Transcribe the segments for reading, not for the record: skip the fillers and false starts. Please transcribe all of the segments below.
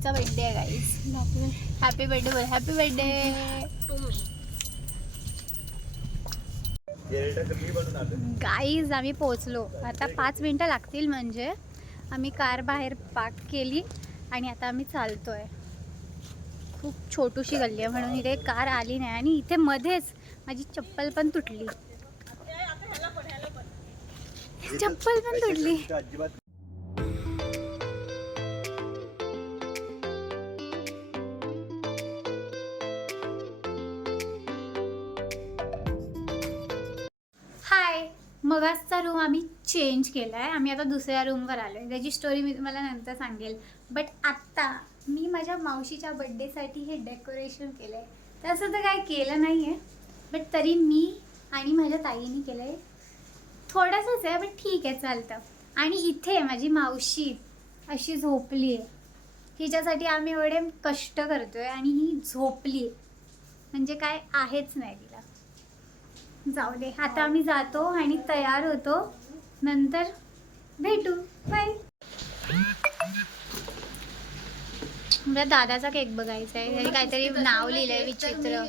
मावशीचा birthday आहे गाईस. Happy birthday बोल. Happy birthday guys. आम्ही पोहोचलो. आता 5 मिनिटं लागतील म्हणजे आम्ही कार बाहेर पार्क केली आणि आता आम्ही चालतोय. खूप छोटूशी गल्ली आहे म्हणून इथे कार आली नाही आणि इथे मध्येच माझी चप्पल पण तुटली. चप्पल पण तुटली. हाय. मगाचचा रूम आम्ही चेंज केला आहे. आम्ही आता दुसऱ्या रूमवर आलो आहे. त्याची स्टोरी मी तुम्हाला नंतर सांगेल. बट आत्ता मी माझ्या मावशीच्या बड्डेसाठी हे डेकोरेशन केलं आहे. तसं तर काय केलं नाही आहे बट तरी मी आणि माझ्या ताईने केलं आहे. थोडंसंच आहे बट ठीक आहे चालतं. आणि इथे माझी मावशी अशी झोपली आहे. हिच्यासाठी आम्ही एवढे कष्ट करतो आहे आणि ही झोपली आहे म्हणजे काय आहेच नाही तिला. जाऊ दे. आता आम्ही जातो आणि तयार होतो. नंतर भेटू. बाय. मला दादाचा केक बघायचा आहे. त्याने काहीतरी नाव लिहिलंय विचित्र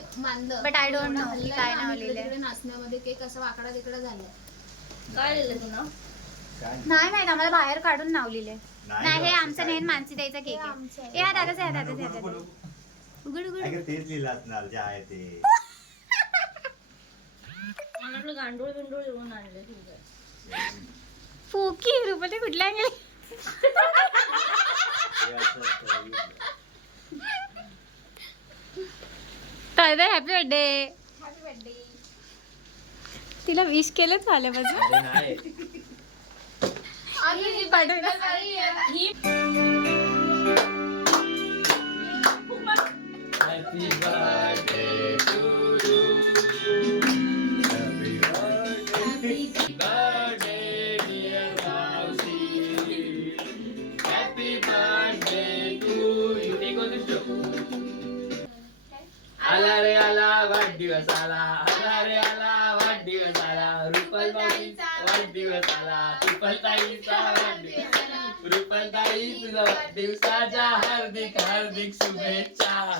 बट आय डोंट नो काय नाव लिहिलंय. नाचण्यामध्ये केक असा वाकडा तिकडा झालाय. काय लिहिलंय तू नाव? नाही आम्हाला बाहेर काढून नाव लिहिलंय. नाही हे आमचं नाही. मानसी ताईचा केक आहे. हा दादाचा आहे. दादाचा उघड उघड. तेच लिहिलं असणार जे आहे ते. मला गांडूळ बिंडूळ लिहून आणले. फुकी रुपये कुठल्या गेले. Happy birthday. Happy birthday. तिला विश केलंच आल्यापासून. आला रे आला वाढदिवस आला. आला रे आला वाढदिवस आला. रुपल मावशीचा वाढदिवस आला. रुपल ताईचा वाढदिवस आला. रुपल ताई तुझ्या वाढदिवसाच्या हार्दिक हार्दिक शुभेच्छा.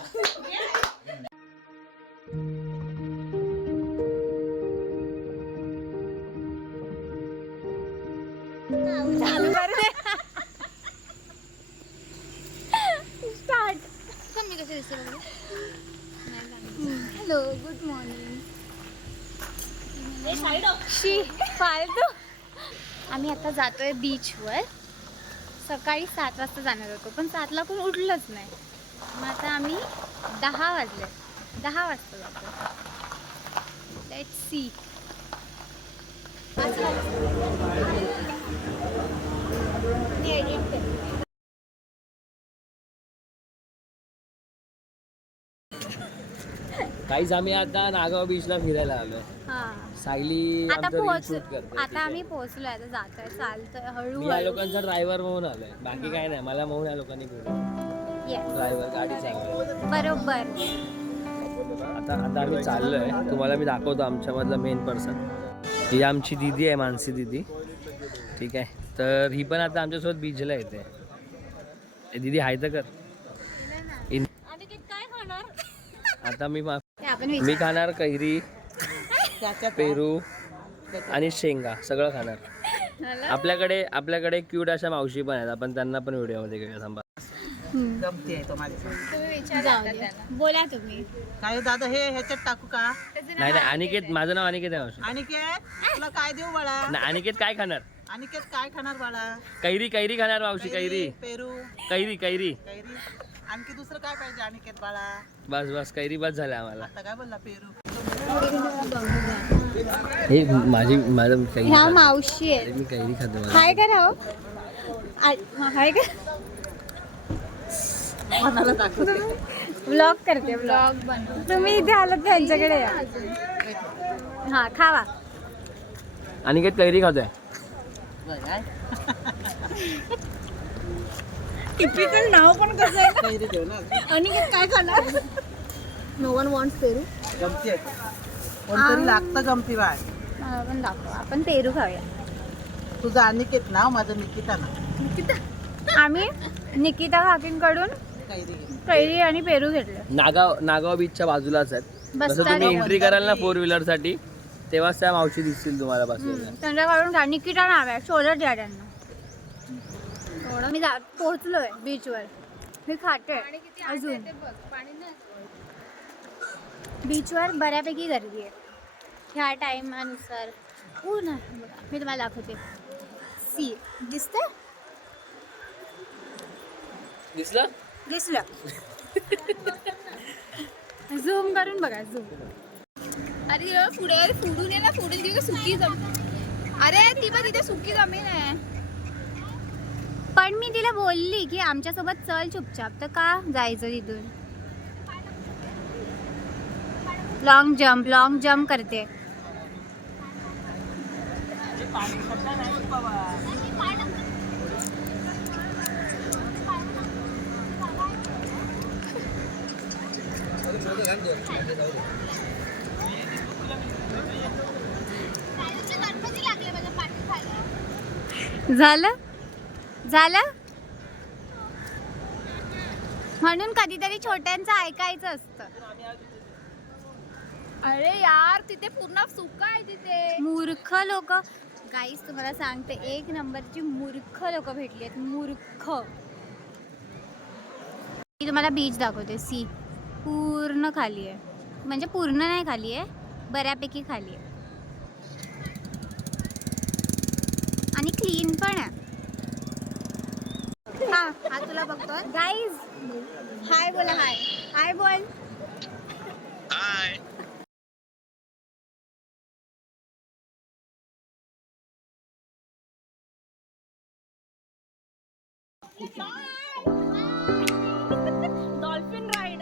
चालू कर दे. स्टार्ट. कमी कशी दिसते बघा. Hello good morning. शी फालतू. आम्ही आता जातोय बीचवर. सकाळी 7 वाजता जाणार होतो पण 7ला कोण उठलंच नाही. मग आता आम्ही 10 वाजले. 10 वाजता जातो. Let's see. काहीच आम्ही आता नागाव बीचला फिरायला आलो. सायली आता आमचं रील शूट करते. आता आम्ही पोहोचलोय. आता जातोय चालतोय हळू. मी या लोकांचा ड्रायव्हर म्हणून आलोय. बाकी काय नाही. मला म्हणून या लोकांनी ड्रायव्हर गाडी चालवली. बरोबर. आता आम्ही चाललोय. तुम्हाला मी दाखवतो आमच्यामधलं मेन पर्सन. ही आमची दीदी आहे मानसी दीदी. ठीक आहे. तर ही पण आता आमच्यासोबत बीचला येते. दीदी हाय तर कर. आता मी खाणार कैरी पेरू आणि शेंगा सगळं खाणार. आपल्याकडे क्यूट अशा मावशी पण आहेत. आपण त्यांना पण व्हिडिओमध्ये घेऊया. थांबा. गमती आहे तो माझ्या. जाऊ दे. बोला तुम्ही. काय दादा हे ह्याच्यात टाकू का? नाही अनिकेत. माझं नाव अनिकेत आहे मावशी. अनिकेत तुला काय देऊ बाळा? नाही अनिकेत काय खाणार? अनिकेत काय खाणार बाळा? कैरी खाणार मावशी. कैरी पेरू कैरी कैरी. आणखी दुसरं काय पाहिजे अनिकेत बाळा? बस कैरी बस झालं आम्हाला. आता काय बोलला पेरू? हे माझी मॅडम कैरी. ह्या मावशी आहे. मी कैरी खातो. हाय करा हो. हाय का. मनाला दाखवते. ब्लॉग करते. ब्लॉग बनव. तुम्ही इथे आलात त्यांच्याकडे या. हा खावा. अनिकेत कैरी खातोय. टिपिकल नाव पण कसं आहे. कैरी देऊ ना. अनिकेत काय खाणार. नो वन वॉन्ट्स पेरू. गमती आहे. कोणतरी लागतं गमती बाळ. मला पण दाखव. आपण पेरू खाऊया. तुझं अनिकेत नाव माझं निकिता नाव. आम्ही निकिता काकींकडून कैरी घेतली. कैरी आणि पेरू घेतले. नागाव बीचच्या बाजूलाच आहेत. बस जसं तुम्ही एंट्री कराल ना 4 व्हीलर साठी तेव्हाच त्या मावशी दिसतील तुम्हाला बसलेल्या. त्यांच्याकडून घ्या. निकिता नाव आहे, शोधत द्या त्यांना. मी पोहोचलोय बीचवर. मी खाते अजून. बीचवर बऱ्यापैकी गर्दी आहे ह्या टाइमानुसार. ऊन आहे बघा. मी तुम्हाला दाखवते. सी दिसतंय? दिसलं? दिसलं. झूम करून बघा, झूम. अरे पुढे फुडून ये ना, फुडून तिथे सुकी जमीन. अरे ती पण तिथे सुकी जमीन आहे. पण मी तिला बोलली की आमच्यासोबत चल चुपचाप, तर का जायचं तिथून. लॉंग जम्प करते. झालं म्हणून कधीतरी छोट्यांचं ऐकायचं असतं. अरे यार तिथे पूर्ण सुका आहे तिथे. मूर्ख लोक. गाईस तुम्हाला सांगते, 1 नंबरची मूर्ख लोक भेटली आहेत. मूर्ख. मी तुम्हाला बीच दाखवते. सी पूर्ण खाली आहे. म्हणजे पूर्ण नाही खाली आहे, बऱ्यापैकी खाली आहे. आणि क्लीन पण आहे. हा तुला बघतो. गाईज हाय बोला. हाय बोल. Dolphin ride.